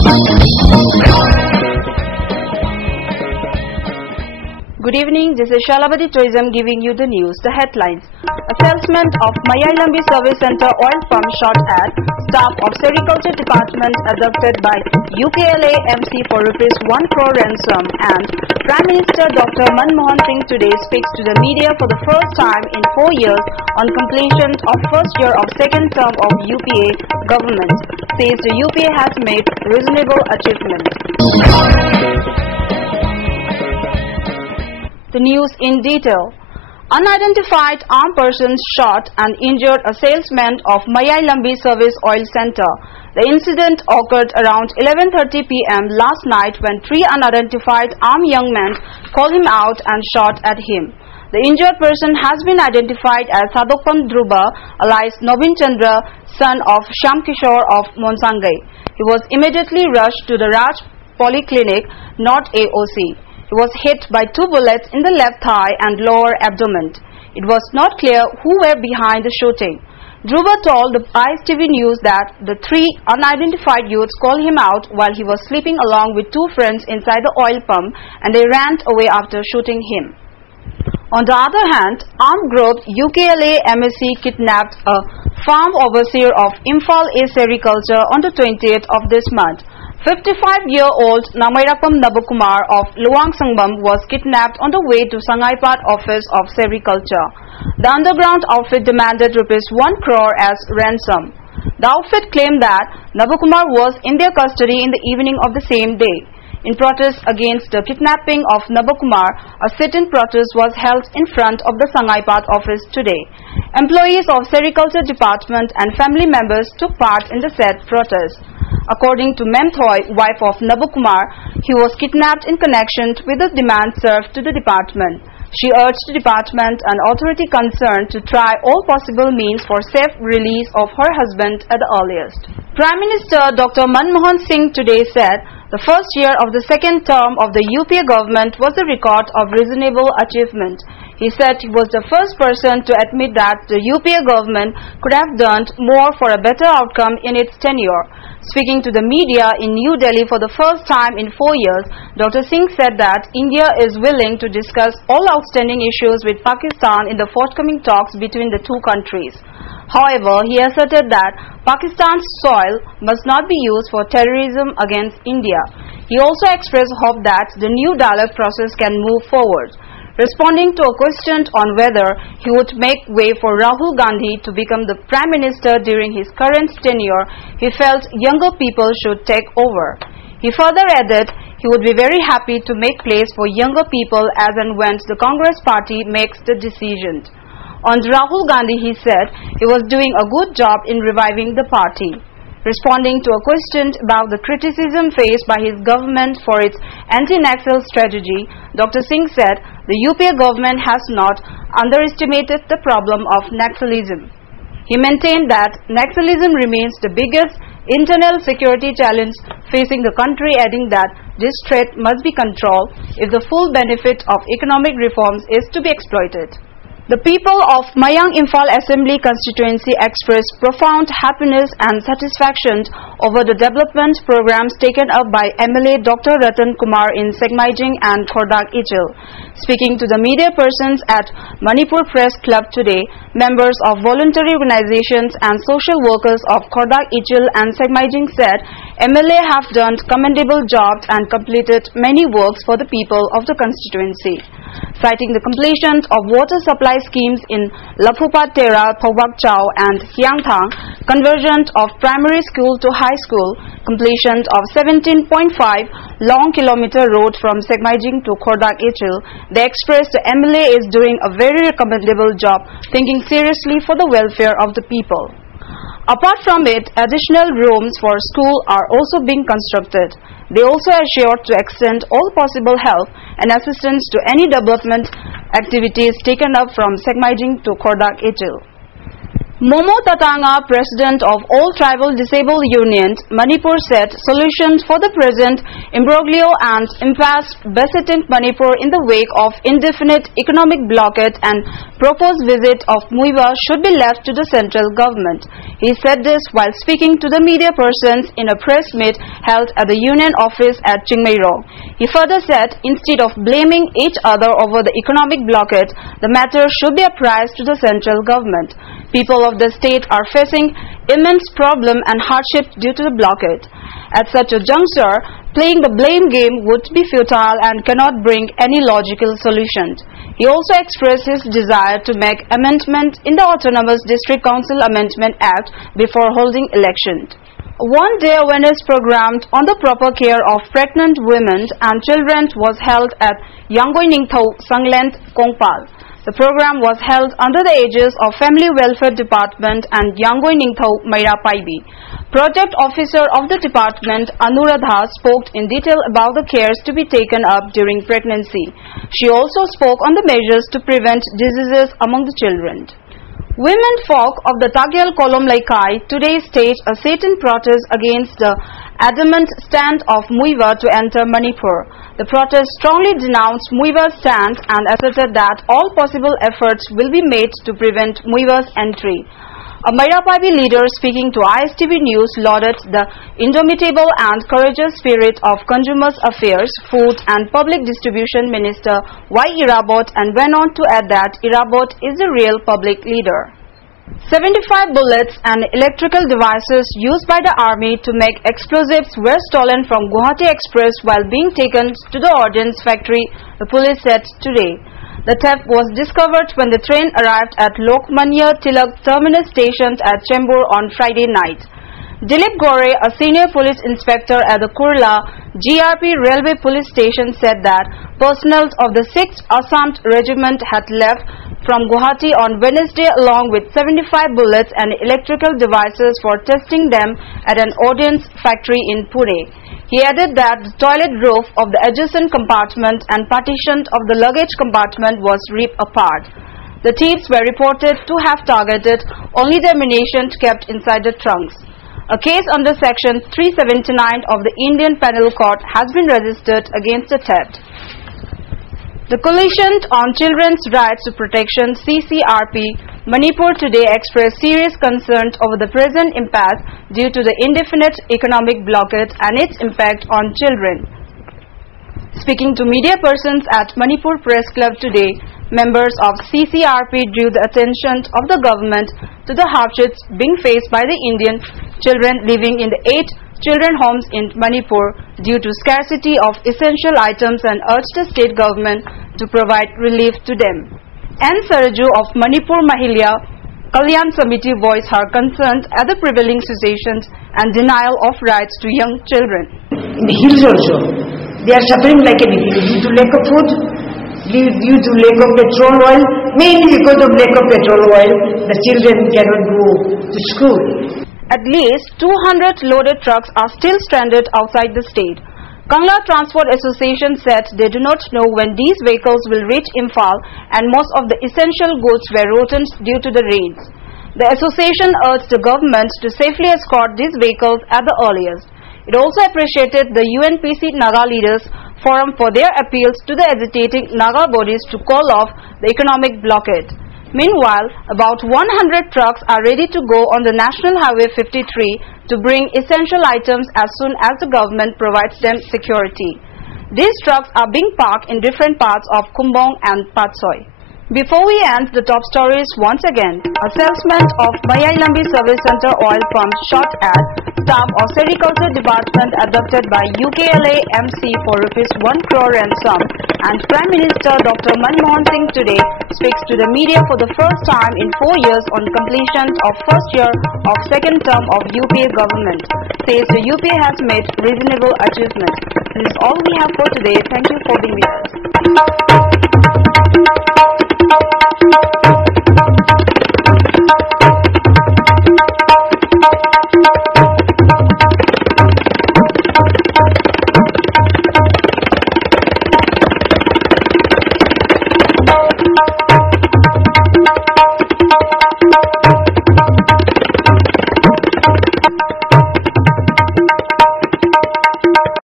Good evening, this is Shalabadi Tourism giving you the news. The headlines. A salesman of Mayailambi Service Center oil pump shot at staff of Sericulture Department abducted by UKLA MC for Rs 1 crore ransom, and Prime Minister Dr. Manmohan Singh today speaks to the media for the first time in 4 years on completion of first year of second term of UPA government. Says the UPA has made reasonable achievements. The news in detail. Unidentified armed persons shot and injured a salesman of Mayailambi Service Oil Center. The incident occurred around 11:30 p.m. last night when 3 unidentified armed young men called him out and shot at him. The injured person has been identified as Sadokpan Dhruba, alias Nobin Chandra, son of Shyam Kishore of Monsangai. He was immediately rushed to the Raj Polyclinic, not AOC. He was hit by 2 bullets in the left thigh and lower abdomen. It was not clear who were behind the shooting. Dhruva told the ISTV News that the 3 unidentified youths called him out while he was sleeping along with 2 friends inside the oil pump, and they ran away after shooting him. On the other hand, armed group UKLA MSC kidnapped a farm overseer of Imphal A Sericulture on the 20th of this month. 55-year-old Namairapam Nabakumar of Luang Sangbam was kidnapped on the way to Sangaipat office of Sericulture. The underground outfit demanded Rs 1 crore as ransom. The outfit claimed that Nabakumar was in their custody in the evening of the same day. In protest against the kidnapping of Nabakumar, a sit-in protest was held in front of the Sangaipat office today. Employees of Sericulture Department and family members took part in the said protest. According to Memthoy, wife of Nabakumar, he was kidnapped in connection with the demand served to the department. She urged the department and authority concerned to try all possible means for safe release of her husband at the earliest. Prime Minister Dr. Manmohan Singh today said the first year of the second term of the UPA government was a record of reasonable achievement. He said he was the first person to admit that the UPA government could have done more for a better outcome in its tenure. Speaking to the media in New Delhi for the first time in 4 years, Dr. Singh said that India is willing to discuss all outstanding issues with Pakistan in the forthcoming talks between the two countries. However, he asserted that Pakistan's soil must not be used for terrorism against India. He also expressed hope that the new dialogue process can move forward. Responding to a question on whether he would make way for Rahul Gandhi to become the Prime Minister during his current tenure, he felt younger people should take over. He further added he would be very happy to make place for younger people as and when the Congress party makes the decision. On Rahul Gandhi, he said he was doing a good job in reviving the party. Responding to a question about the criticism faced by his government for its anti-Naxal strategy, Dr. Singh said the UPA government has not underestimated the problem of Naxalism. He maintained that Naxalism remains the biggest internal security challenge facing the country, adding that this threat must be controlled if the full benefit of economic reforms is to be exploited. The people of Mayang Imphal Assembly constituency expressed profound happiness and satisfaction over the development programs taken up by MLA Dr. Ratan Kumar in Segmaijing and Khordak Ichil. Speaking to the media persons at Manipur Press Club today, members of voluntary organizations and social workers of Khordak Ichil and Segmaijing said MLA have done commendable jobs and completed many works for the people of the constituency. Citing the completion of water supply schemes in Laphupa Tera, Phawak Chau and Hyangthang, conversion of primary school to high school, completion of 17.5 long kilometer road from Segmaijing to Khordak Ichil, they expressed the MLA is doing a very commendable job, thinking seriously for the welfare of the people. Apart from it, additional rooms for school are also being constructed. They also assured to extend all possible help and assistance to any development activities taken up from Segmaijing to Khordak Ichil. Momo Tatanga, president of All Tribal Disabled Union, Manipur, said solutions for the present imbroglio and impasse besetting Manipur in the wake of indefinite economic blockade and proposed visit of Muiwa should be left to the central government. He said this while speaking to the media persons in a press meet held at the union office at Chingmairo. He further said instead of blaming each other over the economic blockade, the matter should be apprised to the central government. People of the state are facing immense problem and hardship due to the blockade. At such a juncture, playing the blame game would be futile and cannot bring any logical solution. He also expressed his desire to make amendment in the Autonomous District Council Amendment Act before holding election. One-day awareness program on the proper care of pregnant women and children was held at Yangoi Ningthau Sangland Kongpal. The program was held under the aegis of Family Welfare Department and Yangoi Ningthau Maira Paibi. Project Officer of the department, Anuradha, spoke in detail about the cares to be taken up during pregnancy. She also spoke on the measures to prevent diseases among the children. Women folk of the Tagyal Kolom Laikai today staged a sit-in protest against the adamant stand of Muiwa to enter Manipur. The protest strongly denounced Muiwa's stand and asserted that all possible efforts will be made to prevent Muiwa's entry. A Mairapabi leader speaking to ISTV News lauded the indomitable and courageous spirit of Consumers Affairs, Food and Public Distribution Minister Y. Irabot and went on to add that Irabot is a real public leader. 75 bullets and electrical devices used by the army to make explosives were stolen from Guwahati Express while being taken to the ordnance factory, the police said today. The theft was discovered when the train arrived at Lokmanya Tilak terminus station at Chembur on Friday night. Dilip Gore, a senior police inspector at the Kurla GRP railway police station, said that personnel of the 6th Assam Regiment had left from Guwahati on Wednesday along with 75 bullets and electrical devices for testing them at an ordnance factory in Pune. He added that the toilet roof of the adjacent compartment and partition of the luggage compartment was ripped apart. The thieves were reported to have targeted only the ammunition kept inside the trunks. A case under Section 379 of the Indian Penal Code has been registered against the theft. The Coalition on Children's Rights to Protection (CCRP) Manipur today expressed serious concern over the present impasse due to the indefinite economic blockade and its impact on children. Speaking to media persons at Manipur Press Club today, members of CCRP drew the attention of the government to the hardships being faced by the Indian children living in the 8 children homes in Manipur due to scarcity of essential items and urged the state government to provide relief to them. N. Saraju of Manipur Mahilya Kalyan Samiti voiced her concern at the prevailing situations and denial of rights to young children. In the hills also, they are suffering like anything due to lack of food, due to lack of petrol oil. Mainly because of lack of petrol oil, the children cannot go to school. At least 200 loaded trucks are still stranded outside the state. Kangla Transport Association said they do not know when these vehicles will reach Imphal and most of the essential goods were rotten due to the rains. The association urged the government to safely escort these vehicles at the earliest. It also appreciated the UNPC Naga Leaders Forum for their appeals to the agitating Naga bodies to call off the economic blockade. Meanwhile, about 100 trucks are ready to go on the National Highway 53 to bring essential items as soon as the government provides them security. These trucks are being parked in different parts of Kumbong and Patsoy. Before we end the top stories once again, a salesman of Mayai Lambi Service Center oil pump shot at staff of Sericulture Department abducted by UKLA MC for ₹1 crore ransom, and Prime Minister Dr. Manmohan Singh today speaks to the media for the first time in 4 years on completion of first year of second term of UPA government. Says the UPA has made reasonable achievements. This is all we have for today. Thank you for being with us.